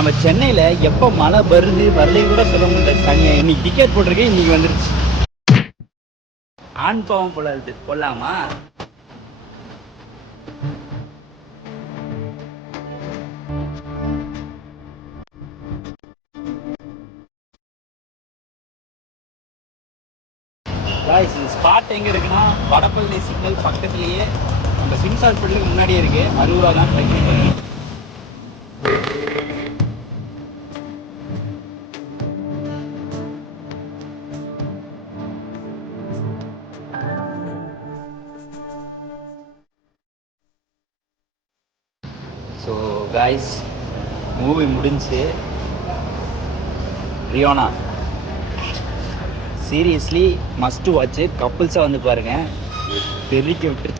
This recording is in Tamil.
நம்ம சென்னையில் எப்போ மழை வருது வரலையும் கூட சொல்ல முடியல. தனியாக இன்னைக்கு டிக்கெட் போட்டிருக்கேன், இன்னைக்கு வந்துருச்சு. ஆண் பாவம் போல இருக்கு, போடலாமா? ஸ்பாட் எங்கே இருக்குன்னா வடபழனி சிக்னல் பக்கத்துலேயே நம்ம சிம்ஸ் ஹாஸ்பிட்டலுக்கு முன்னாடியே இருக்கு. 60 ரூபா தான் ட்ரெக்கிங் பண்ணி. ஸோ காய்ஸ், மூவி முடிஞ்சு. ரியோனா சீரியஸ்லி மஸ்ட் வாட்ச். கப்புள்ஸாக வந்து பாருங்கள், பெருக்கி விட்டு